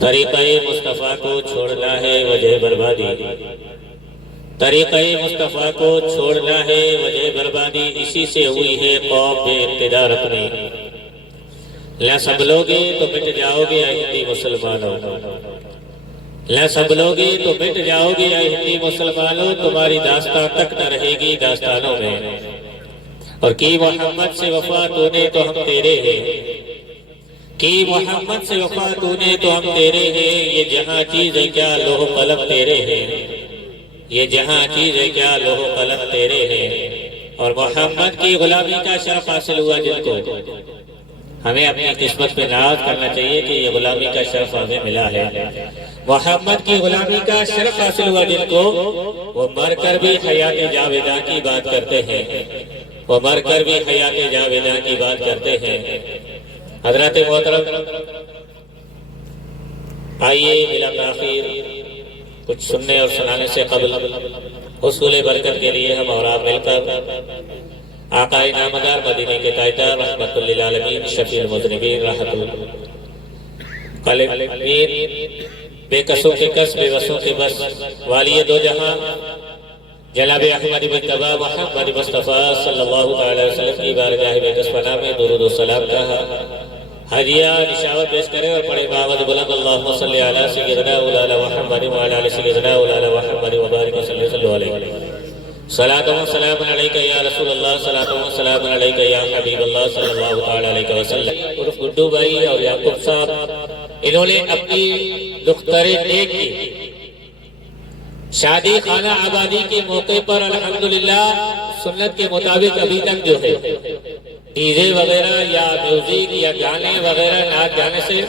طریقہ مصطفیٰ کو چھوڑنا ہے وجہ بربادی، طریقہ مصطفیٰ کو چھوڑنا ہے وجہ بربادی، اسی سے ہوئی ہے قوم بے اقتدار اپنی۔ نہ سنبھلوگے تو مٹ جاؤ گے اے ہندی مسلمانوں، نہ سنبھلوگے تو مٹ جاؤ گے اے ہندی مسلمانوں، تمہاری داستان تک نہ رہے گی داستانوں میں۔ اور کی محمد سے وفا تو نے تو ہم تیرے ہیں، کی محمد سے وفا تو نے تو ہم تیرے ہیں، یہ جہاں چیز ہے کیا لوح قلم تیرے ہیں، یہ جہاں چیز ہے کیا لوح قلم تیرے ہیں۔ اور محمد کی غلامی کا شرف حاصل ہوا جن کو، ہمیں اپنی قسمت پہ ناز کرنا چاہیے کہ یہ غلامی کا شرف ہمیں ملا ہے۔ محمد کی غلامی کا شرف حاصل ہوا جن کو، وہ مر کر بھی حیات جاویداں کی بات کرتے ہیں، وہ مر کر بھی حیات جاویداں کی بات کرتے ہیں۔ حضرات محترم، آئیے بلا تاخیر کچھ سننے اور سنانے سے قبل حصول برکت کے لیے ہم اور آپ مل کر آقا نامدار مدینے کے تاجدار رحمت للعالمین شفیع المذنبین راحت القلبین بے کسوں کے کس بے وسوں کے بس والی دو جہاں جناب احمد مجتبی محمد مصطفیٰ صلی اللہ علیہ وسلم کی بارگاہ بقدس پناہ میں درود و سلام کا ہدیہ نشاور پیش کریں اور پڑھے بآواز بلند اللہم صلی علی سیدنا مولانا محمد وعلی آل سیدنا مولانا محمد وبارک وسلم صلی اللہ علیہ صلاۃ و سلام علیکہ یا رسول اللہ، صلاۃ و سلام علیکہ یا حبیب اللہ صلی اللہ تعالی علیہ وسلم۔ عرف گڈو بھائی اور یعقوب صاحب، انہوں نے اپنی دختر نیک کی شادی خانہ آبادی کے موقع پر الحمدللہ سنت کے مطابق ابھی تک جو ہے ڈی جے وغیرہ یا میوزک یا گانے وغیرہ نعت گانے سے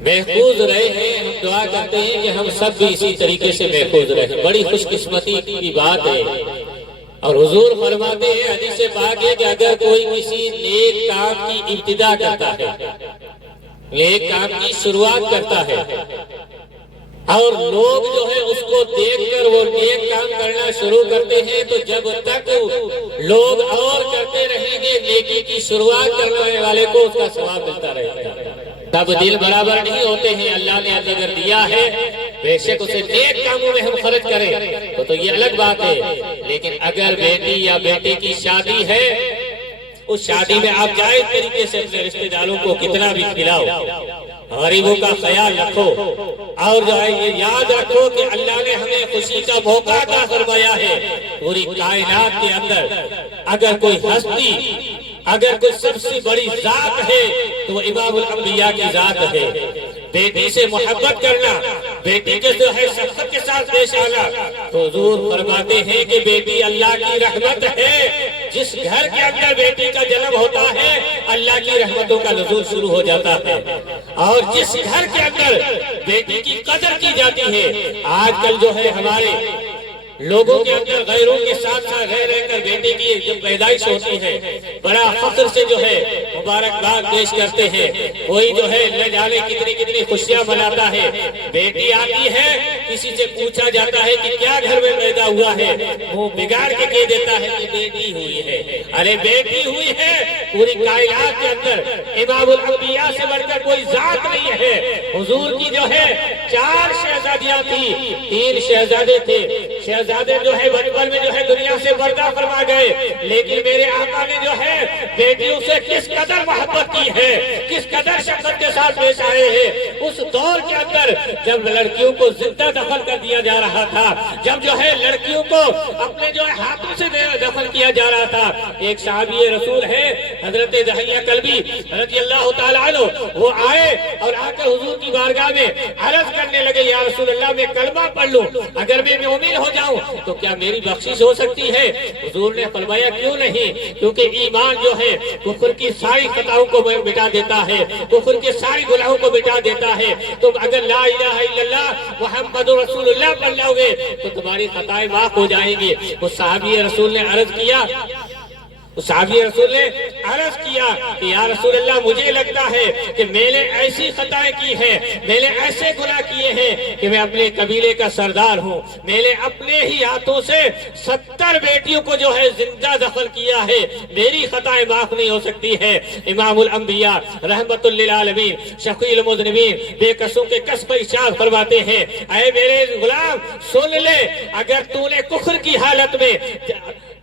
محفوظ رہے ہیں۔ ہم دعا کرتے ہیں کہ ہم سب بھی اسی طریقے سے محفوظ رہیں، بڑی خوش قسمتی کی بات ہے۔ اور حضور فرماتے ہیں حدیث پاک ہے کہ اگر کوئی کسی نیک کام کی ابتدا کرتا ہے، نیک کام کی شروعات کرتا ہے اور لوگ جو ہے اس کو دیکھ کر وہ نیک کام کرنا شروع کرتے ہیں، تو جب تک لوگ اور کرتے رہیں گے نیکی کی شروعات کرنے والے کو اس کا ثواب ملتا رہے گا۔ تب دل برابر نہیں ہوتے ہیں، اللہ نے اگر دیا ہے بے شک اسے نیک کاموں میں ہم خرچ کریں تو یہ الگ بات ہے۔ لیکن اگر بیٹی یا بیٹے کی شادی ہے، اس شادی میں آپ جائز طریقے سے اپنے رشتہ داروں کو کتنا بھی کھلاؤ، غریبوں کا خیال رکھو، اور جو ہے یہ یاد رکھو کہ اللہ نے ہمیں خوشی کا موقع عطا فرمایا ہے۔ پوری کائنات کے اندر اگر کوئی ہستی، اگر کوئی سب سے بڑی ذات ہے تو وہ امام الانبیاء کی ذات ہے۔ بیٹی سے محبت کرنا، بیٹی کے جو ہے شفقت کے ساتھ پیش آنا، تو حضور فرماتے ہیں کہ بیٹی اللہ کی رحمت ہے۔ جس گھر کے اندر بیٹی کا جنم ہوتا ہے اللہ کی رحمتوں کا نزول شروع ہو جاتا ہے، اور جس گھر کے اندر بیٹی کی قدر کی جاتی ہے، آج کل جو ہے ہمارے لوگوں کے اندر غیروں کے ساتھ ساتھ رہ کر بیٹے کی جب پیدائش ہوتی ہے بڑا فخر سے جو ہے مبارکباد پیش کرتے ہیں، کوئی جو ہے نہ جانے کتنی کتنی خوشیاں مناتا ہے۔ بیٹی آتی ہے، کسی سے پوچھا جاتا ہے کہ کیا گھر میں پیدا ہوا ہے، وہ بگاڑ کے کہہ دیتا ہے کہ بیٹی ہوئی ہے۔ ارے بیٹی ہوئی ہے، پوری کائنات کے اندر امام الانبیاء سے بڑھ کر کوئی ذات نہیں ہے۔ حضور کی جو ہے 4 شہزادیاں تھی، 3 شہزادے تھے۔ شہزادے جو ہے بچپن میں جو ہے دنیا سے پردہ فرما گئے، لیکن میرے آقا نے جو ہے بیٹیوں سے کس قدر محبت کی ہے، کس قدر شفقت کے ساتھ پیش آئے ہیں۔ اس دور کے اندر جب لڑکیوں کو زندہ دفن کر دیا جا رہا تھا، جب جو ہے لڑکیوں کو اپنے جو ہے ہاتھوں سے دفن کیا جا رہا تھا، ایک صحابی رسول ہے حضرت دحیہ کلبی رضی اللہ تعالیٰ عنہ، وہ آئے اور آ کر حضور کی بارگاہ میں عرض کرنے لگے، یا رسول اللہ میں کلمہ پڑھ لوں، اگر میں مومن ہو جاؤں تو کیا میری بخشش ہو سکتی ہے؟ حضور نے فرمایا کیوں نہیں، کیونکہ ایمان جو ہے کفر کی ساری خطاؤں کو مٹا دیتا ہے، کفر کے ساری گناہوں کو مٹا دیتا ہے۔ تم اگر لا الہ الا اللہ محمد رسول اللہ پڑھ لو گے تو تمہاری خطائیں معاف ہو جائیں گی۔ وہ صحابی رسول نے عرض کیا صحابی رسول نے عرض کیا کہ یا رسول اللہ مجھے لگتا ہے کہ میں نے ایسی خطائیں کی ہیں، میں نے ایسے گناہ کیے ہیں کہ میں اپنے قبیلے کا سردار ہوں، میں نے اپنے ہی ہاتھوں سے 70 بیٹیوں کو جو ہے زندہ دفن کیا ہے، میری خطائیں معاف نہیں ہو سکتی ہے۔ امام الانبیاء رحمت للعالمین شفیع المذنبین بے قصوں کے قص پر ارشاد فرماتے ہیں، اے میرے غلام سن لے، اگر تو نے کفر کی حالت میں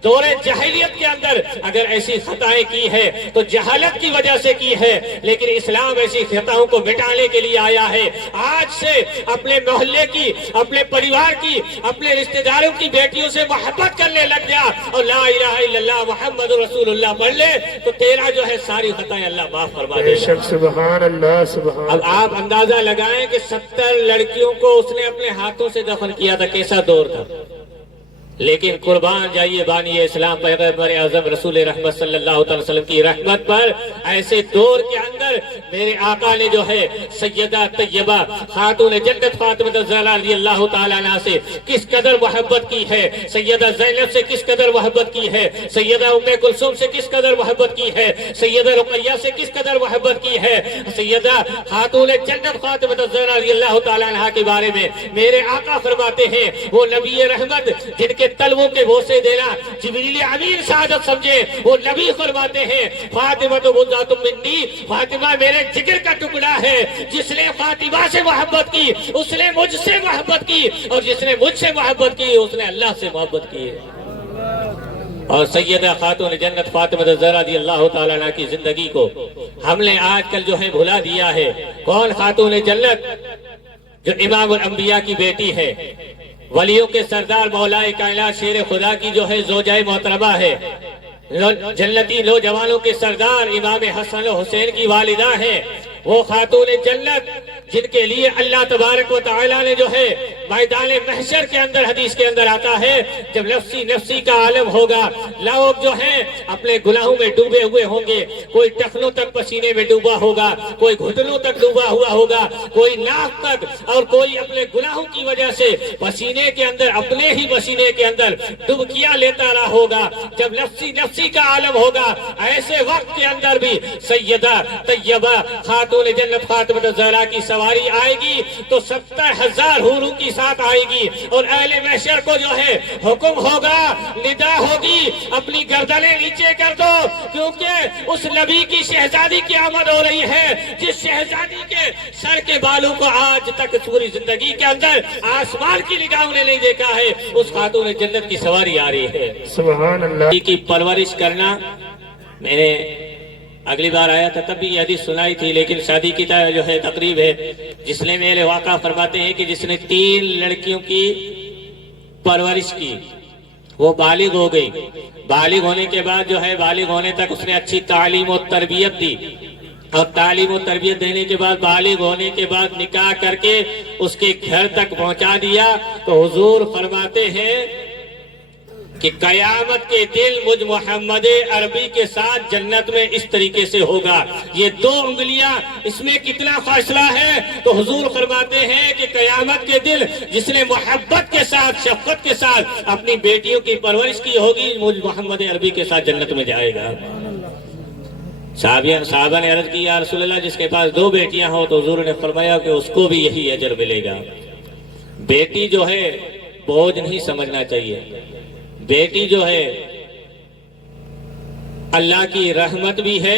دور جاہلیت کے اندر اگر ایسی خطائیں کی ہے تو جہالت کی وجہ سے کی ہے، لیکن اسلام ایسی خطاؤں کو مٹانے کے لیے آیا ہے۔ آج سے اپنے محلے کی، اپنے پریوار کی، اپنے رشتہ داروں کی بیٹیوں سے محبت کرنے لگ جا اور لا الہ الا اللہ محمد رسول اللہ پڑھ لے تو تیرا جو ہے ساری خطائیں اللہ معاف فرما دے گا۔ سبحان اللہ سبحان۔ اب آپ اندازہ لگائیں کہ 70 لڑکیوں کو اس نے اپنے ہاتھوں سے دفن کیا تھا، کیسا دور تھا۔ لیکن قربان جائیے بانی اسلام پیغمبر اعظم رسول رحمت صلی اللہ علیہ وسلم کی رحمت پر، ایسے دور کے اندر میرے آقا نے جو ہے سیدہ طیبہ خاتون جنت فاطمہ الزہرا رضی اللہ تعالیٰ عنہ سے کس قدر محبت کی ہے، سیدہ زینب سے کس قدر محبت کی ہے، سیدہ ام کلثوم سے کس قدر محبت کی ہے، سیدہ رقیہ سے کس قدر محبت کی ہے۔ سیدہ خاتون جنت فاطمہ الزہرا رضی اللہ تعالیٰ عنہ کے بارے میں میرے آقا فرماتے ہیں وہ نبی رحمت جن کے تلووں کے بوسے دینا جبریل امین سعادت سمجھے، وہ نبی فرماتے ہیں فاطمہ تو بذات منی، فاطمہ میرے جگر کا ٹکڑا ہے، جس نے فاطمہ سے محبت کی اس نے مجھ سے محبت کی، اور جس نے مجھ سے محبت کی اس نے اللہ سے محبت کی۔ اور سیدہ خاتون جنت فاطمہ الزہرا رضی اللہ تعالیٰ عنہ کی زندگی کو ہم نے آج کل جو ہے بھلا دیا ہے۔ کون خاتون جنت؟ جو امام الانبیاء کی بیٹی ہے، ولیوں کے سردار مولا کائنات شیر خدا کی جو ہے زوجہ محترمہ ہے، جنتی نوجوانوں کے سردار امام حسن و حسین کی والدہ ہے، وہ خاتون جنت جن کے لیے اللہ تبارک و تعالیٰ نے جو ہے میدان محشر کے اندر حدیث کے اندر آتا ہے جب نفسی نفسی کا عالم ہوگا، لوگ جو ہیں اپنے گناہوں میں ڈوبے ہوئے ہوں گے، کوئی ٹخنوں تک پسینے میں ڈوبا ہوگا، کوئی گھٹنوں تک ڈوبا ہوا ہوگا، کوئی ناک تک، اور کوئی اپنے گناہوں کی وجہ سے پسینے کے اندر، اپنے ہی پسینے کے اندر ڈبکیاں لیتا رہا ہوگا۔ جب نفسی نفسی کا عالم ہوگا، ایسے وقت کے اندر بھی سیدہ طیبہ خاتون جنت فاطمہ الزہرا کی سواری آئے گی تو 70,000 حوروں کی ساتھ آئے گی، اور اہل محشر کو جو ہے حکم ہوگا، ندا ہوگی، اپنی گردنیں نیچے کر دو، کیونکہ اس نبی کی شہزادی کی آمد ہو رہی ہے جس شہزادی کے سر کے بالوں کو آج تک پوری زندگی کے اندر آسمان کی نگاہوں نے نہیں دیکھا ہے، اس خاتون جنت کی سواری آ رہی ہے۔ سبحان اللہ کی پرورش کرنا، میں نے اگلی بار آیا تھا تب بھی یہ حدیث سنائی تھی، لیکن شادی کی جو ہے تقریب ہے جس نے میرے واقعہ فرماتے ہیں کہ جس نے 3 لڑکیوں کی پرورش کی وہ بالغ ہو گئی، بالغ ہونے کے بعد جو ہے بالغ ہونے تک اس نے اچھی تعلیم و تربیت دی، اور تعلیم و تربیت دینے کے بعد بالغ ہونے کے بعد نکاح کر کے اس کے گھر تک پہنچا دیا، تو حضور فرماتے ہیں کہ قیامت کے دن مجھ محمد عربی کے ساتھ جنت میں اس طریقے سے ہوگا۔ یہ 2 انگلیاں، اس میں کتنا فاصلہ ہے؟ تو حضور فرماتے ہیں کہ قیامت کے دن جس نے محبت کے ساتھ، شفقت کے ساتھ اپنی بیٹیوں کی پرورش کی ہوگی، مجھ محمد عربی کے ساتھ جنت میں جائے گا۔ صحابہ نے عرض کی یا رسول اللہ جس کے پاس 2 بیٹیاں ہوں، تو حضور نے فرمایا کہ اس کو بھی یہی اجر ملے گا۔ بیٹی جو ہے بوجھ نہیں سمجھنا چاہیے، بیٹی جو ہے اللہ کی رحمت بھی ہے،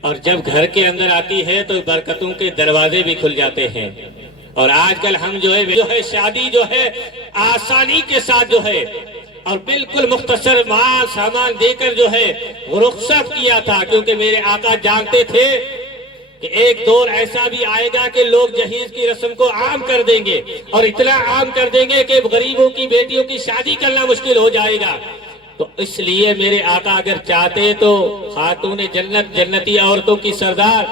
اور جب گھر کے اندر آتی ہے تو برکتوں کے دروازے بھی کھل جاتے ہیں۔ اور آج کل ہم جو ہے شادی جو ہے آسانی کے ساتھ جو ہے اور بالکل مختصر مال سامان دے کر جو ہے رخصت کیا تھا، کیونکہ میرے آقا جانتے تھے کہ ایک دور ایسا بھی آئے گا کہ لوگ جہیز کی رسم کو عام کر دیں گے، اور اتنا عام کر دیں گے کہ غریبوں کی بیٹیوں کی شادی کرنا مشکل ہو جائے گا۔ تو اس لیے میرے آقا اگر چاہتے تو خاتون جنت، جنتی عورتوں کی سردار،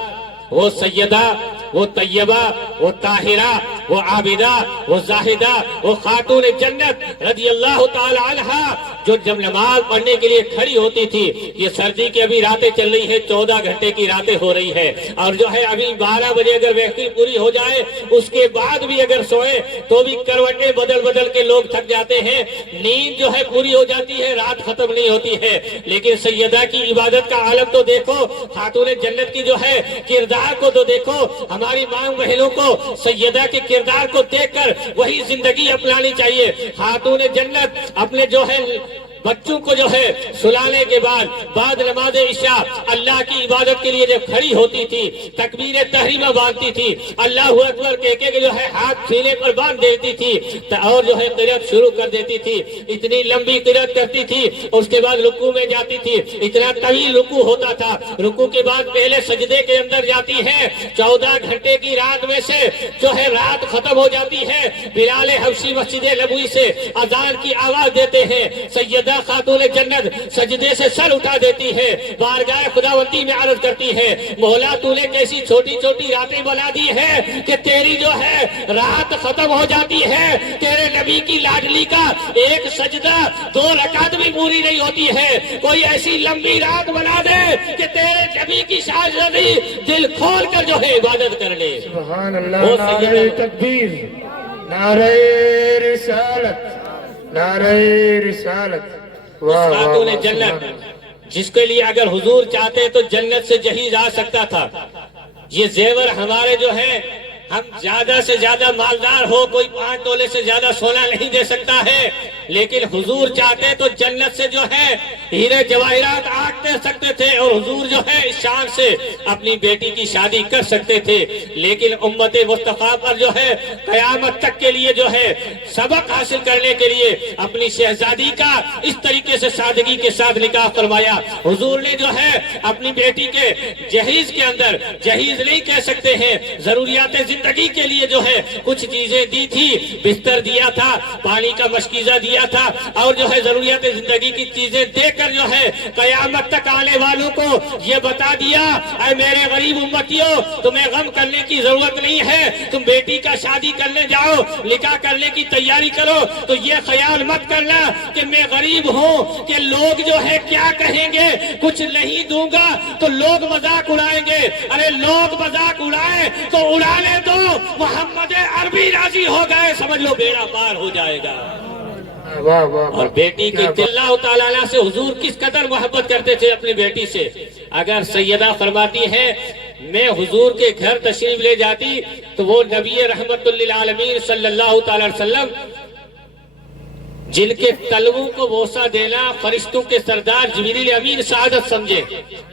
وہ سیدہ، وہ طیبہ، وہ طاہرہ، وہ عابدہ، وہ زاہدہ، وہ خاتون جنت رضی اللہ تعالی عنہ جو جب نماز پڑھنے کے لیے کھڑی ہوتی تھی، یہ سردی کی ابھی راتیں چل رہی ہے، 14 گھنٹے کی راتیں ہو رہی ہے، اور جو ہے ابھی 12 بجے اگر محفل پوری ہو جائے اس کے بعد بھی اگر سوئے تو بھی کروٹیں بدل بدل کے لوگ تھک جاتے ہیں، نیند جو ہے پوری ہو جاتی ہے، رات ختم نہیں ہوتی ہے۔ لیکن سیدہ کی عبادت کا عالم تو دیکھو، خاتون جنت کی جو ہے کردار کو تو دیکھو، ہماری ماں بہنوں کو سیدہ کے کردار کو دیکھ کر وہی زندگی اپنانی چاہیے۔ خاتون جنت اپنے جو ہے بچوں کو جو ہے سلانے کے بعد نماز عشاء اللہ کی عبادت کے لیے جب کھڑی ہوتی تھی، تکبیر تحریمہ باندھتی تھی، اللہ اکبر کہہ کے جو ہے ہاتھ سینے پر باندھ دیتی تھی اور جو ہے قرات شروع کر دیتی تھی، اتنی لمبی قرات کرتی تھی، اس کے بعد رکوع میں جاتی تھی، اتنا طویل رکوع ہوتا تھا، رکوع کے بعد پہلے سجدے کے اندر جاتی ہے، 14 گھنٹے کی رات میں سے جو ہے رات ختم ہو جاتی ہے، بلال حبشی مسجد نبوی سے اذان کی آواز دیتے ہیں، سیدہ خاتون جنت سجدے سے سر اٹھا دیتی ہے، بارگاہ خداوندی میں عرض کرتی ہے، مولا تو نے کیسی چھوٹی چھوٹی راتیں بنا دی ہے کہ تیری جو ہے رات ختم ہو جاتی ہے، تیرے نبی کی لاڈلی کا ایک سجدہ 2 رکعت بھی پوری نہیں ہوتی ہے، کوئی ایسی لمبی رات بنا دے کہ تیرے نبی کی شاہزادی دل کھول کر جو ہے عبادت کر لے۔ سبحان اللہ، نعرہ تکبیر، نعرہ رسالت، نعرہ رسالت۔ واہ خاتون واہ جنت جس کے لیے اگر حضور چاہتے تو جنت سے جہیز آ سکتا تھا۔ یہ زیور ہمارے جو ہے، ہم زیادہ سے زیادہ مالدار ہو، کوئی 5 تولے سے زیادہ سونا نہیں دے سکتا ہے، لیکن حضور چاہتے تو جنت سے جو ہے ہیرے جواہرات آگ دے سکتے تھے، اور حضور جو ہے اس شان سے اپنی بیٹی کی شادی کر سکتے تھے، لیکن امت مصطفیٰ پر جو ہے قیامت تک کے لیے جو ہے سبق حاصل کرنے کے لیے اپنی شہزادی کا اس طریقے سے سادگی کے ساتھ نکاح فرمایا۔ حضور نے جو ہے اپنی بیٹی کے جہیز کے اندر، جہیز نہیں کہہ سکتے ہیں، ضروریات زندگی کے لیے جو ہے کچھ چیزیں دی تھی، بستر دیا تھا، پانی کا مشکیزہ دیا تھا، اور جو ہے ضروریات زندگی کی چیزیں دے کر جو ہے قیامت تک آنے والوں کو یہ بتا دیا، اے میرے غریب امتیوں، تمہیں غم کرنے کی ضرورت نہیں ہے، تم بیٹی کا شادی کرنے جاؤ، نکاح کرنے کی تیاری کرو تو یہ خیال مت کرنا کہ میں غریب ہوں کہ لوگ جو ہے کیا کہیں گے، کچھ نہیں دوں گا تو لوگ مذاق اڑائیں گے۔ ارے لوگ مذاق اڑائیں تو اڑانے دو، محمد عربی راضی ہو گئے، سمجھ لو بیڑا پار ہو جائے گا۔ واہ واہ۔ اور بیٹی کی اللہ تعالیٰ عنہ سے حضور کس قدر محبت کرتے تھے اپنی بیٹی سے۔ اگر سیدہ فرماتی ہے میں حضور کے گھر تشریف لے جاتی تو وہ نبی رحمت للعالمین صلی اللہ تعالی علیہ وسلم جن کے قلبوں کو بوسہ دینا فرشتوں کے سردار جبریل امین سعادت سمجھے،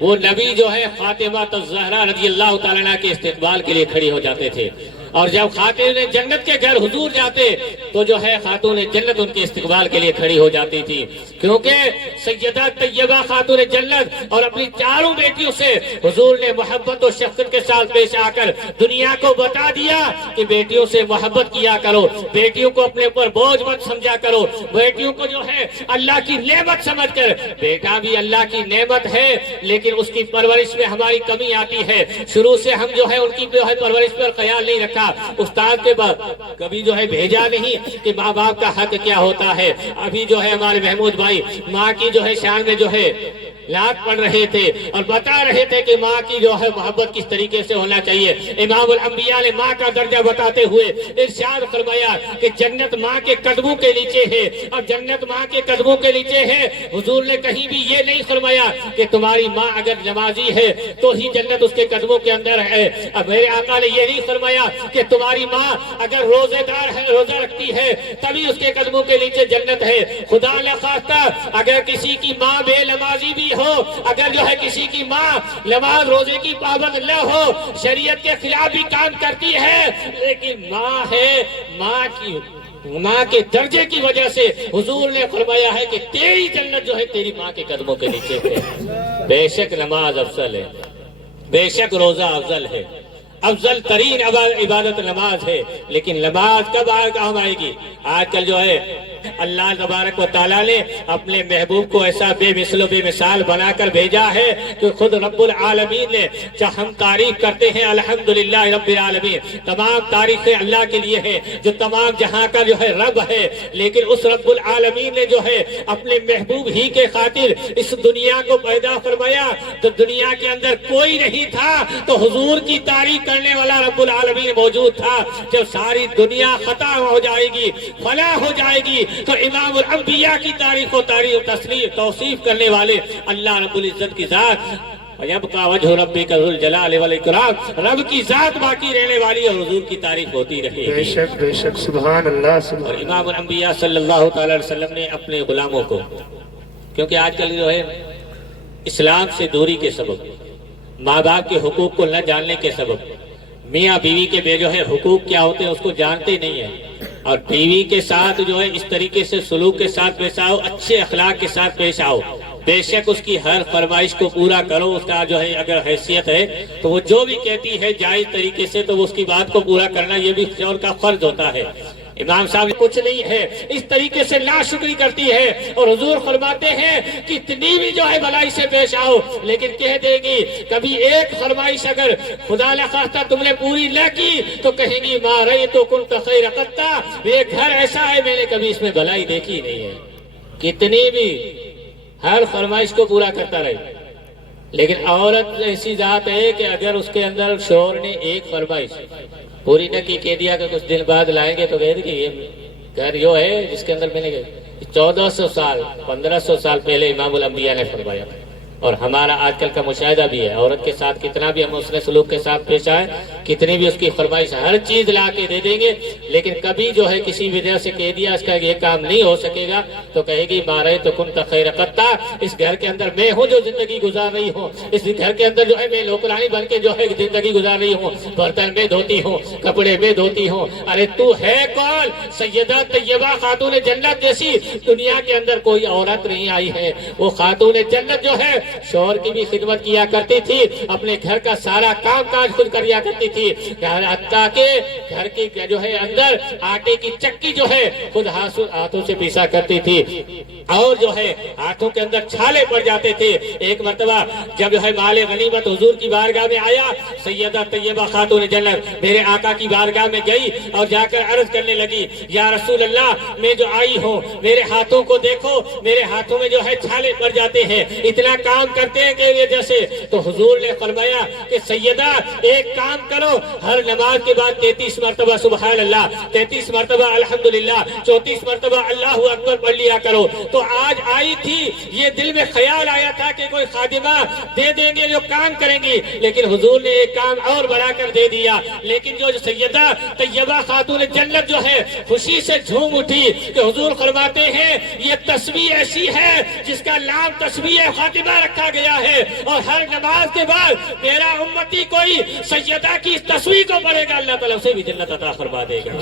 وہ نبی جو ہے فاطمہ الزہرا رضی اللہ تعالیٰ عنہ کے استقبال کے لیے کھڑی ہو جاتے تھے، اور جب خاتون جنت کے گھر حضور جاتے تو جو ہے خاتون جنت ان کے استقبال کے لیے کھڑی ہو جاتی تھی، کیونکہ سیدہ طیبہ خاتون جنت اور اپنی چاروں بیٹیوں سے حضور نے محبت و شفقت کے ساتھ پیش آ کر دنیا کو بتا دیا کہ بیٹیوں سے محبت کیا کرو، بیٹیوں کو اپنے اوپر بوجھ مت سمجھا کرو، بیٹیوں کو جو ہے اللہ کی نعمت سمجھ کر، بیٹا بھی اللہ کی نعمت ہے لیکن اس کی پرورش میں ہماری کمی آتی ہے، شروع سے ہم جو ہے ان کی جو ہے پرورش پر خیال نہیں رکھا، استاد کے بعد کبھی جو ہے بھیجا نہیں کہ ماں باپ کا حق کیا ہوتا ہے۔ ابھی جو ہے ہمارے محمود بھائی ماں کی جو ہے شان میں جو ہے لات پڑھ رہے تھے اور بتا رہے تھے کہ ماں کی جو ہے محبت کس طریقے سے ہونا چاہیے۔ امام الانبیاء نے ماں کا درجہ بتاتے ہوئے ارشاد فرمایا کہ جنت ماں کے قدموں کے نیچے ہے، اور جنت ماں کے قدموں کے نیچے ہے۔ حضور نے کہیں بھی یہ نہیں فرمایا کہ تمہاری ماں اگر نمازی ہے تو ہی جنت اس کے قدموں کے اندر ہے، اب میرے آقا نے یہ نہیں فرمایا کہ تمہاری ماں اگر روزے دار ہے، روزہ رکھتی ہے تبھی اس کے قدموں کے نیچے جنت ہے۔ خدا نہ خواستہ اگر کسی کی ماں بے نمازی بھی ہو، اگر جو ہے کسی کی ماں نماز روزے کی پابند نہ ہو، شریعت کے خلاف بھی کام کرتی ہے، لیکن ماں ہے، ماں کے درجے کی وجہ سے حضور نے فرمایا ہے کہ تیری جنت جو ہے تیری ماں کے قدموں کے نیچے ہے۔ بے شک نماز افضل ہے، بے شک روزہ افضل ہے، افضل ترین عبادت نماز ہے، لیکن نماز کب کام آئے گی؟ آج کل جو ہے اللہ تبارک و تعالیٰ نے اپنے محبوب کو ایسا بے مثل و بے مثال بنا کر بھیجا ہے کہ خود رب العالمین نے، جب ہم تعریف کرتے ہیں الحمدللہ رب العالمین، تمام تعریفیں اللہ کے لیے ہیں جو تمام جہاں کا جو ہے رب ہے، لیکن اس رب العالمین نے جو ہے اپنے محبوب ہی کے خاطر اس دنیا کو پیدا فرمایا، تو دنیا کے اندر کوئی نہیں تھا تو حضور کی تعریف کرنے والا رب العالمین موجود تھا۔ جب ساری دنیا ختم ہو جائے گی، فلاح ہو جائے گی، تو امام الانبیاء کی تعریف و توصیف کرنے والے اللہ رب العزت کی ذات، وَيَبْقَى وَجْهُ رَبِّكَ ذُو الْجَلَالِ وَالْإِكْرَامِ، رب کی ذات باقی رہنے والی اور حضور کی تعریف ہوتی رہے بے شک بے شک، سبحان اللہ اور سبحان اللہ۔ امام الانبیاء صلی اللہ تعالی علیہ وسلم نے اپنے غلاموں کو، کیونکہ آج کل جو ہے اسلام سے دوری کے سبب، ماں باپ کے حقوق کو نہ جاننے کے سبب، میاں بیوی کے بے جو ہے حقوق کیا ہوتے ہیں اس کو جانتے نہیں ہیں، اور بیوی کے ساتھ جو ہے اس طریقے سے سلوک کے ساتھ پیش آؤ، اچھے اخلاق کے ساتھ پیش آؤ، بے شک اس کی ہر فرمائش کو پورا کرو، اس کا جو ہے اگر حیثیت ہے تو وہ جو بھی کہتی ہے جائز طریقے سے تو اس کی بات کو پورا کرنا یہ بھی شوہر کا فرض ہوتا ہے۔ امام صاحب کچھ نہیں ہے، اس طریقے سے ناشکری کرتی ہے، اور حضور فرماتے ہیں کہ اتنی بھی جو ہے بھلائی سے پیش آؤ، لیکن کہہ دے گی کبھی ایک فرمائش اگر خدا نخواستہ تم نے پوری نہ کی تو کہیں گی ما رأیت کنت خیر قطع، یہ گھر ایسا ہے میں نے کبھی اس میں بھلائی دیکھی نہیں ہے۔ کتنی بھی ہر فرمائش کو پورا کرتا رہے، لیکن عورت ایسی ذات ہے کہ اگر اس کے اندر شوہر نے ایک فرمائش پوری نہ کی، کہہ دیا کہ کچھ دن بعد لائیں گے، تو کہہ دیں کہ یہ گھر جو ہے جس کے اندر میں نے 1400 سال 1500 سال پہلے امام الانبیاء نے فرمایا، اور ہمارا آج کل کا مشاہدہ بھی ہے، عورت کے ساتھ کتنا بھی ہم اس نے سلوک کے ساتھ پیش آئے، کتنی بھی اس کی فرمائش ہر چیز لا کے دے دیں گے، لیکن کبھی جو ہے کسی وجہ سے کہہ دیا اس کا یہ کام نہیں ہو سکے گا تو کہے گی ما رأیت کنت خیر قطع، اس گھر کے اندر میں ہوں جو زندگی گزار رہی ہوں، اس گھر کے اندر جو ہے میں نوکرانی بن کے جو ہے زندگی گزار رہی ہوں، برتن میں دھوتی ہوں، کپڑے میں دھوتی ہوں، ارے تو ہے کون؟ سیدہ طیبہ خاتون جنت جیسی دنیا کے اندر کوئی عورت نہیں آئی ہے، وہ خاتون جنت جو ہے شوہر کی بھی خدمت کیا کرتی تھی، اپنے گھر کا سارا کام کاج خود کریا کرتی تھی، حتیٰ کہ گھر کی جو ہے اندر آٹے کی چکی جو ہے خود ہاتھوں سے پیسا کرتی تھی، اور جو ہے ہاتھوں کے اندر چھالے پڑ جاتے تھے۔ ایک مرتبہ جب جو ہے مال غنیمت حضور کی بارگاہ میں آیا، سیدہ طیبہ خاتون جنت میرے آقا کی بارگاہ میں گئی اور جا کر عرض کرنے لگی یا رسول اللہ میں جو آئی ہوں میرے ہاتھوں کو دیکھو، میرے ہاتھوں میں جو ہے چھالے پڑ جاتے ہیں، اتنا کام کرتے ہیں کہ یہ جیسے، تو حضور نے فرمایا کہ سیدہ ایک کام کرو، ہر نماز کے بعد 33 مرتبہ سبحان اللہ، 33 مرتبہ الحمدللہ، 34 مرتبہ اللہ اکبر پڑھ لیا کرو۔ تو آج آئی تھی، یہ دل میں خیال آیا تھا کہ کوئی خادمہ دے دیں گے جو کام کریں گی، لیکن حضور نے ایک کام اور بڑھا کر دے دیا، لیکن جو سیدہ طیبہ خاتون جنت جو ہے خوشی سے جھوم اٹھی کہ حضور فرماتے ہیں یہ تسبیح ایسی ہے جس کا نام تسبیح خاتمہ رکھا گیا ہے، اور ہر نماز کے بعد میرا امتی کوئی سیدہ کی اس تسبیح کو پڑھے گا اللہ تعالیٰ اسے بھی جنت عطا فرما دے گا۔